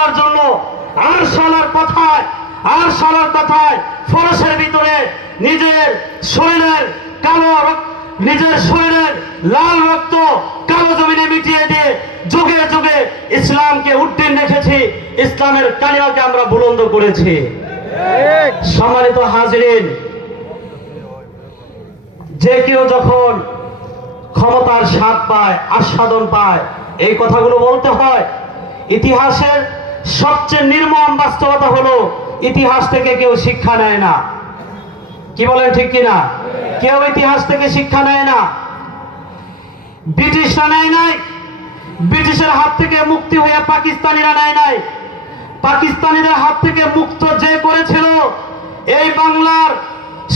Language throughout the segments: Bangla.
আল্লাহর জন্য আর সালার কথায় ফরসের ভিতরে নিজের শরীরের লাল রক্ত কালো জমিনে মিটিয়ে দিয়ে যুগে যুগে ইসলামকে উদ্দিন রেখেছি, ইসলামের কালিমাকে আমরা বুলন্দ করেছি। সম্মানিত হাজিরিন, যে কেউ যখন ক্ষমতার স্বাদ পায়, আস্বাদন পায়, এই কথাগুলো বলতে হয়। ইতিহাসের সবচেয়ে নির্মম বাস্তবতা হলো ইতিহাস থেকে কেউ শিক্ষা নেয় না। কি বলেন, ঠিক কিনা? কেউ ইতিহাস থেকে শিক্ষা নেয় না। ব্রিটিশরা নেয় নাই, ব্রিটিশের হাত থেকে মুক্তি হয়ে পাকিস্তানিরা নেয় নাই। পাকিস্তানিদের হাত থেকে মুক্ত যে করেছিল এই বাংলার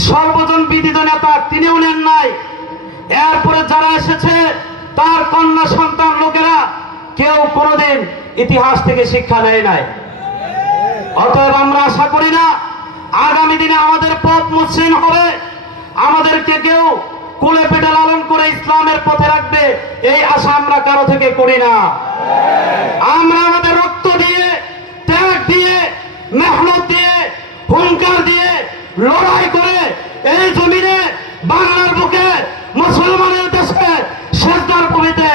সর্বজন বিদিত নেতা, তিনিও নেন নাই। এরপরে যারা এসেছে তার কন্যা সন্তান লোকেরা কেউ কোনোদিন ইতিহাস থেকে শিক্ষা নেয় নাই। অতএব আমরা আশা করি না আগামী দিনে আমাদের পথ মসৃণ হবে, আমাদেরকে কেউ কোলে পেটে লালন করে ইসলামের পথে রাখবে, এই আশা আমরা কারো থেকে করি না। আমরা আমাদের রক্ত দিয়ে, ত্যাগ দিয়ে, মেহনত দিয়ে, হুঙ্কার দিয়ে লড়াই করে এই জমিনে বাংলার বুকে মুসলমানের দেশে সেজদার ভূমিতে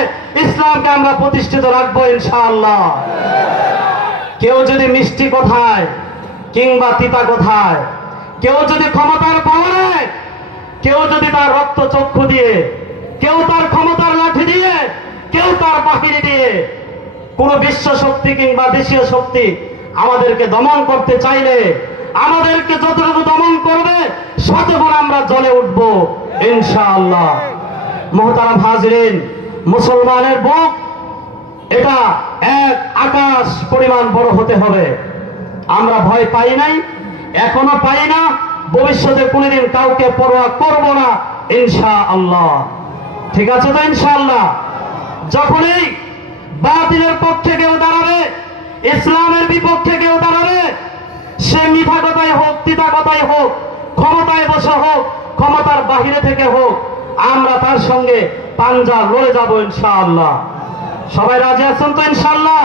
ইসলামকে আমরা প্রতিষ্ঠিত রাখবো ইনশাআল্লাহ। কেউ যদি মিষ্টি কথায় কিংবা তিতা কথায়, কেউ যদি ক্ষমতার পাওয়ারে, কেউ যদি তার রক্ত চক্ষু দিয়ে, কেউ তার ক্ষমতার লাঠি দিয়ে, কেউ তার বাহিনী দিয়ে, কোন বিশ্ব শক্তি কিংবা দেশীয় শক্তি আমাদেরকে দমন করতে চাইলে আমাদেরকে যতটুকু দমন করবে শতগুণ আমরা জ্বলে উঠবো ইনশাআল্লাহ। মুহতারাম হাজিরিন, মুসলমানের বুক এটা এক আকাশ পরিমাণ বড় হতে হবে। আমরা ভয় পাই নাই, এখনো পাই না, ভবিষ্যতে কোনদিন কাউকে পরোয়া করব না ইনশাআল্লাহ। ঠিক আছে তো ইনশাআল্লাহ? যখনই বাতিলের পক্ষে কেউ দাঁড়াবে, ইসলামের বিপক্ষে কেউ দাঁড়াবে, সে মিঠা কথাই হোক, তিতা কথাই হোক, ক্ষমতায় বসে হোক, ক্ষমতার বাহিরে থেকে হোক, আমরা তার সঙ্গে পাঞ্জা লড়ে যাব ইনশাআল্লাহ। সবাই রাজি আছেন তো ইনশাআল্লাহ?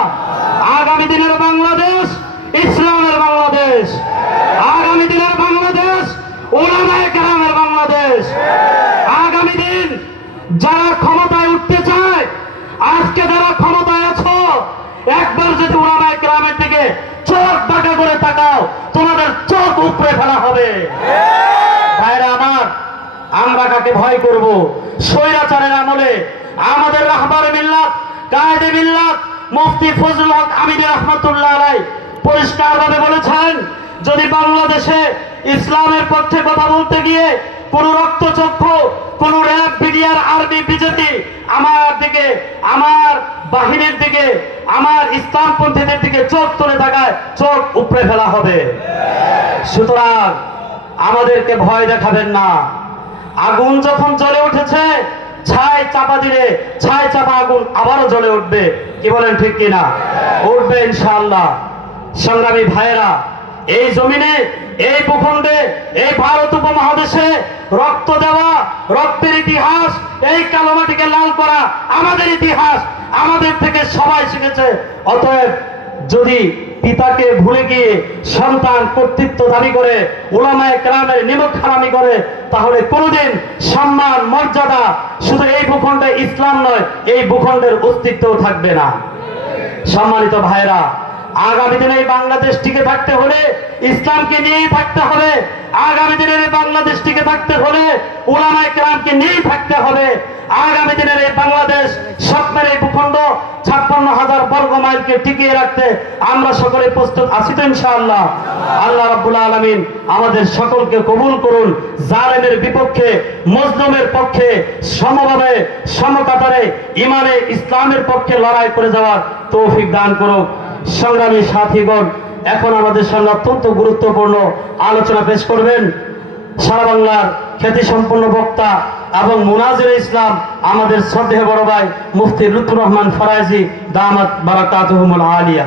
আগামী দিনের বাংলাদেশ ইসলামের বাংলাদেশ, আগামী দিনের বাংলাদেশ উলামায়ে কেরামের বাংলাদেশ। আগামী দিন যারা ক্ষমতায় উঠতে চায়, আজকে যারা ক্ষমতায় আছো, একবার যদি উলামায়ে কেরামের দিকে চোখ বাঁকা করে তাকাও, তোমাদের চোখ উপড়ে ফেলা হবে। ভাইরা আমার, আমরা কাকে ভয় করব? স্বৈরাচারের আমলে আমাদের রাহবারে মিল্লাত, কায়েদে মিল্লাত মুফতি ফজলুল হক আমিনী রাহমাতুল্লাহ আলাইহি পরিষ্কারভাবে বলেছেন, যদি বাংলাদেশে ইসলামের পক্ষে কথা বলতে গিয়ে কোন রক্তচক্ষু, কোন র্যাব, বিডিআর, আর্মি, বিজেপি আমার দিকে, আমার বাহিনীর দিকে, আমার ইসলামপন্থীদের দিকে চোখ তুলে তাকায়, চোখ উপড়ে ফেলা হবে। সুতরাং আমাদেরকে ভয় দেখাবেন না। আগুন যখন জ্বলে উঠেছে, ছাই চাপা দিলে ছাই চাপা আগুন আবারও জ্বলে উঠবে। কি বলেন, ঠিক কিনা? উঠবে ইনশাআল্লাহ। সংগ্রামী ভাইয়েরা, এই জমিনে, এই ভূখণ্ডে, এই ভারত উপমহাদেশে রক্ত দেওয়া, রক্তের ইতিহাস, এই কালো মাটিকে লাল করা আমাদের ইতিহাস, আমাদের থেকে সবাই শিখেছে। অতএব যদি পিতাকে ভুলে গিয়ে সন্তান কর্তৃত্ব দাবি করে, উলামায়ে কেরামের নিমক হারামি করে, তাহলে কোনোদিন সম্মান, মর্যাদা শুধু এই ভূখণ্ডে ইসলাম নয়, এই ভূখণ্ডের অস্তিত্বও থাকবে না। সম্মানিত ভাইরা, আগামী দিনে এই বাংলাদেশ টিকে থাকতে হলে ইসলামকে নিয়েই থাকতে হবে। আগামী দিনের এই বাংলাদেশ টিকে থাকতে হলে উলামায়ে কেরামকে নিয়েই থাকতে হবে। আগামী দিনের এই বাংলাদেশ, স্বপ্নের এই ভূখণ্ড 56,000 বর্গ মাইলকে টিকিয়ে রাখতে আমরা সকলে প্রস্তুত আছি তো ইনশাআল্লাহ? আল্লাহ রাব্বুল আলামিন আমাদের সকলকে কবুল করুন। জালেমের বিপক্ষে, মজলুমের পক্ষে সমভাবে, সমকাতারে ইমানে ইসলামের পক্ষে লড়াই করে যাওয়ার তৌফিক দান করুন। সংগ্রামী সাথীগণ, এখন আমাদের সঙ্গে অত্যন্ত গুরুত্বপূর্ণ আলোচনা পেশ করবেন সারা বাংলার খ্যাতি সম্পন্ন বক্তা এবং মুনাজির ইসলাম, আমাদের শ্রদ্ধেয় বড় ভাই মুফতি লুৎফুর রহমান ফরাজি দামাত বারাকাতুহুমুল আলিয়া।